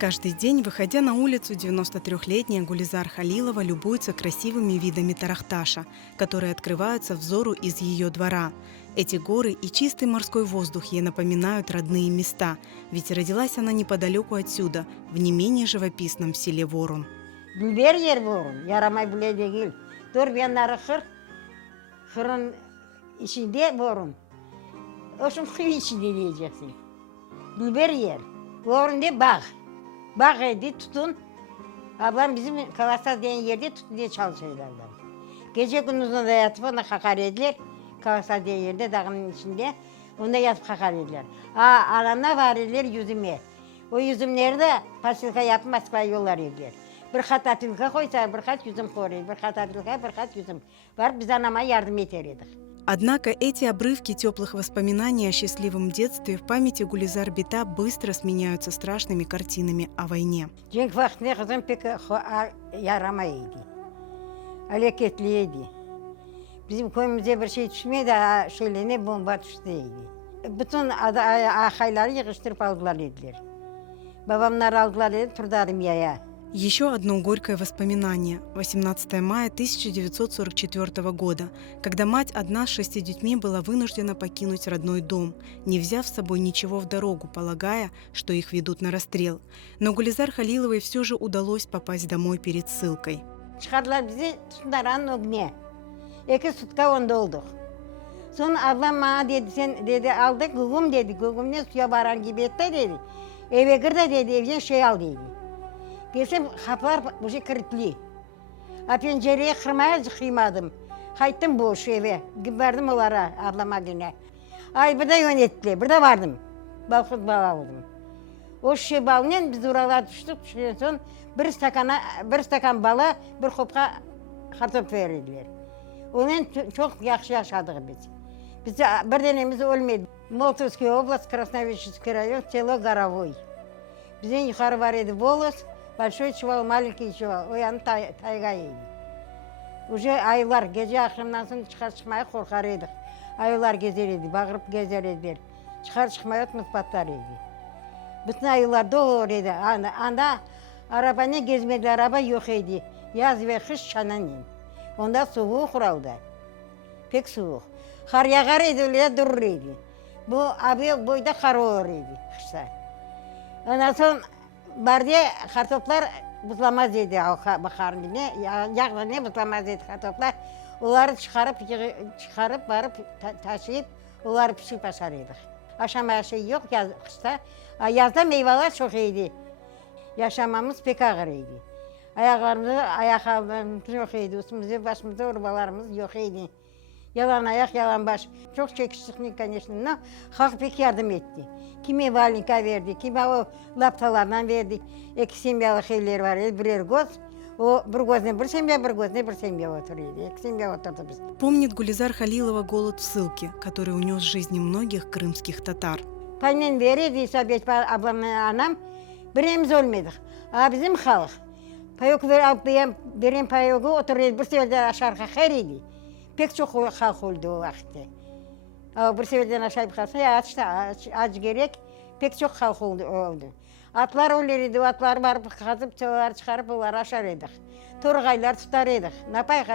Каждый день, выходя на улицу, 93-летняя Гулизар Халилова любуется красивыми видами Тарахташа, которые открываются взору из ее двора. Эти горы и чистый морской воздух ей напоминают родные места, ведь родилась она неподалеку отсюда, в не менее живописном селе Ворон. Билбер yer Ворон, ярамай биледе кел. Дор бияннары хырын içinde Ворон. Ошын хүй içinde diyeceksin. Билбер yer. Ворон de bağ. Bağ edi tutun. Ablam bizim Kavasaz denen yerde tutun diye çalışıyorlardı. Gece gündüz onda yatıp ona kakar ediler. Kavasaz denen yerde dağının içinde. Onda yatıp kakar ediler. Alana var ediler yüzüme. O yüzümleri de pasilka yapıp Moskva'ya yollar ediler. Bir kat atılka koysa bir kat yüzüm koruyor. Bir kat atılka bir kat yüzüm. Var biz anama yardım ederdik. Однако эти обрывки теплых воспоминаний о счастливом детстве в памяти Гулизар Бита быстро сменяются страшными картинами о войне. Cenk vaktinde kızım pek yaramaydı. Hareketliydi. Bizim köyümüze bir şey düşmedi, şeylerine bomba düştüydü. Bütün ahayları yığıştırıp aldılar dediler. Babamlar aldılar dedi, turdadım yaya. Еще одно горькое воспоминание – 18 мая 1944 года, когда мать одна с 6 детьми была вынуждена покинуть родной дом, не взяв с собой ничего в дорогу, полагая, что их ведут на расстрел. Но Гулизар Халиловой все же удалось попасть домой перед ссылкой. Çıkardılar bizi tutundaranın ogне. 2 sutka onda olduk. Sonra ablam bana dedi, sen dedi aldık, gugum dedi, gugumdan suya varan gibi etti dedi. Eve gir de dedi, evden şey al dedi. Gelsem kapılar bu şey kilitli. Pencereyi kıymadım. Kayıttım boş eve. Verdim onlara ablama güne. Burada yönettiler, burada vardım. Balkız bala oldum. O şişe balından biz oralara düştük. Sonra bir stakan bala, bir kopka kartop verirdiler. Onun çok yaxşı yaşadık biz. Biz bir denemiz ölmedi. Молтовская область, Красновишерский район, село Горовой. Bizden yukarı var idi Волос, большой çuval, маленький çuval. O yanı tayga idi. Уже ayılar, gece akşamdan sonra çıkmaya korkar idik. Ayılar gezer idi, bağırıp gezer ediler. Çıkmaya mutfatlar idi. Bütün ayılar dolu idi. Anda araba ne gezmedi, araba yok idi. Yaz ve kış şananin. Onda soğuk kuraldı. Pek soğuk. Kar yağar idi, öyle durur idi. Bu abi boyda kar olur idi kışta. Ondan sonra barda kartoplar buzlamaz idi bakarın dine. Yağla ne buzlamaz idi kartoplar. Onları çıkarıp varıp taşıyıp onları pişirip aşarıydık. Aşamaya şey yok kışta. Yazda meyveler çok iyiydi. Yaşamamız pek ağır idi. Ayakkabılarımız yok idi. Üstümüzde başımızda urbalarımız yok idi. Yalan ayak, yalan baş. Çok çekiştik, конечно, но halk pek yardım etti. Kimi valinka verdi, kimi o laptalardan verdik. İki semyalık evler var, birer göz. O bir gözüne bir semya, bir gözüne bir semya oturuyordu. İki semya oturdu biz. Помнит Гулизар Халилова голод в ссылке, который унес жизни многих крымских татар. Pannen verirdi, Sabit ablamla anam. Birimiz ölmedik. Bizim halk. Payok veren payoku oturuyordu, bir seferden aşağı her idi. Pek çok halk oldu o vakitte. Bir seferden aşağı kalsa aç gerek, pek çok halk oldu. Atlar olurdu, atlar varıp kazıp çıkarıp onları aşar edik. Torgaylar tutar edik. Ne yapayız?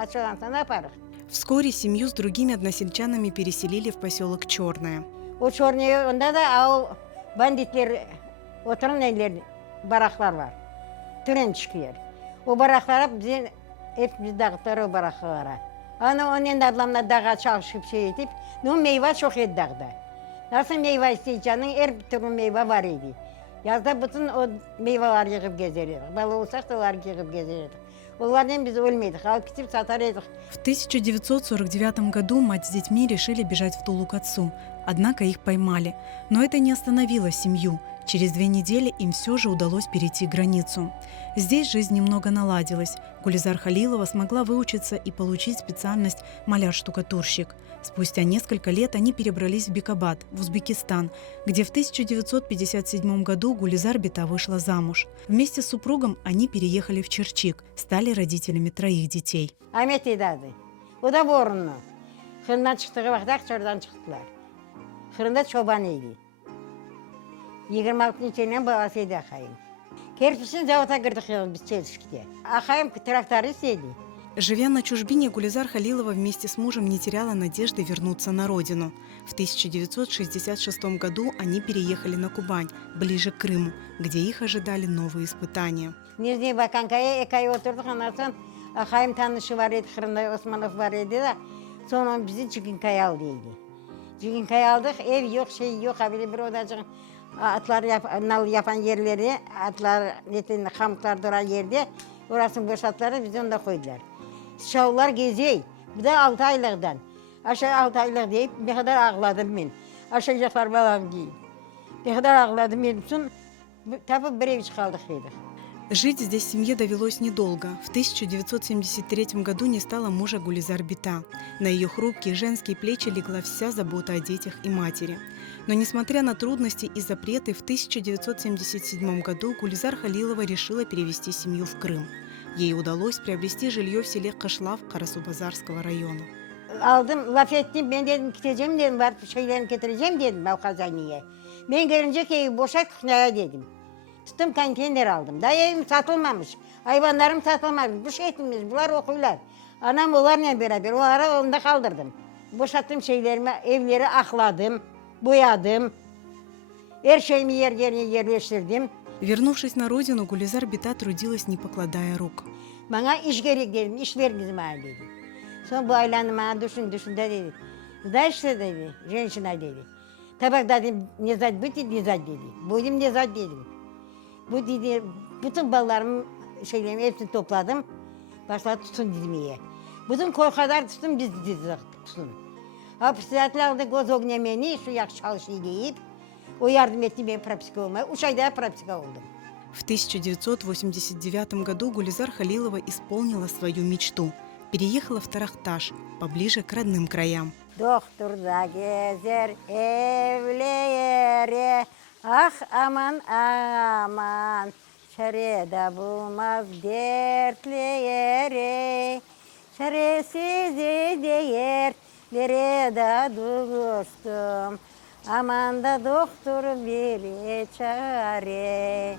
Açılansa ne yaparız? Вскоре семью с другими односельчанами переселили в поселок Черное. O Çorlu'ya onda da o banditler oturan eller, baraklar var. Tren çıkıyor. O baraklara bizi hep biz dağıtlar o baraklara. Onun adamla dağa çalışıp şey edip, meyve çok edi dağda. Nasıl meyve isteyeceğinin her bir türlü meyve var idi. Yazda bütün o meyveler yığıp gezerdik. Balı olsak da onlar yığıp gezerdik. Onlardan biz ölmedik, alıp gidip satardık. В 1949 году мать с детьми решили бежать в Тулу к отцу, однако их поймали. Но это не остановило семью. Через 2 недели им все же удалось перейти границу. Здесь жизнь немного наладилась. Гулизар Халилова смогла выучиться и получить специальность маляр-штукатурщик. Спустя несколько лет они перебрались в Бекабад, в Узбекистан, где в 1957 году Гулизар Бита вышла замуж. Вместе с супругом они переехали в Черчик, стали родителями 3 детей. Ahmet Edadı. O da Borunlu. Kırından çıktığı vakit Akçor'dan çıktılar. Kırında çoban idi. 26 жылдан babası edi akayım. Kerpiçin zavota girdik biz Çelişki'de. Akayım тракторист edi. Живя на чужбине, Гулизар Халилова вместе с мужем не теряла надежды вернуться на родину. В 1966 году они переехали на Кубань, ближе к Крыму, где их ожидали новые испытания. Nizli Bakankaya 2 ay oturduk ondan sonra akayım tanışı var edi, Kırım'da Osmanov var edi de sonra bizi Ciginkaya aldı edi. Ciginkaya aldık, ev yok, şey yok, haberi bir odacık nal yapan yerleri, atlar, kamıklar duran yerde, orasını boşalttılar, bizi onda koydular. Şavlar gezey, bu da 6 aylıktan. Aşağı 6 aylık deyip ne kadar ağladım ben. Aşağıcaklar babam giy. Ne kadar ağladım ben. Tabi bir ev çıkaldık dedik. Жить здесь семье довелось недолго. В 1973 году не стало мужа Гулизар Бита. На ее хрупкие женские плечи легла вся забота о детях и матери. Но несмотря на трудности и запреты, в 1977 году Гулизар Халилова решила перевести семью в Крым. Ей удалось приобрести жилье в селе Кашлав Карасубазарского района. Aldım, laf ettim, ben dedim gideceğim dedim, var şeylerini getireceğim dedim Kazani'ye. Ben gelince ki evi boşa kıknaya dedim. Tuttum konteyner aldım. Daha evim satılmamış, hayvanlarım satılmamış, bu şeytimiz, bunlar okuyorlar. Anam onlarla beraber, o ara onda kaldırdım. Boşalttım şeylerimi, evleri akladım, boyadım. Her şeyimi yerine yerleştirdim. Вернувшись на родину, Гулизар Бита трудилась, не покладая рук. Bana iş gerek dedim, iş veriniz bana dedi. Sonra bu aylandı bana düşün de dedi. Дальше dedi, женщина dedi. Tabak dedim, ne zat biti, ne zat dedi. Boydum ne zat dedim. Bu dedi, bütün ballarımı, şeylerimi hepsini topladım. Başladı tutun dizmeye. Bütün koy kadar tutun, biz tutun. Hapsiyatlerde göz ognemeni, şu yak çalışıyı deyip, o yardım etti ben прописка olmaya. 3 ayda прописка oldum. В 1989 году Гулизар Халилова исполнила свою мечту. Переехала в Тарахташ, поближе к родным краям. Doktorda gezer evlere, ah aman aman, çare bulmaz dertlere, çaresiz değerlere da dostum, aman da doktor bir çare.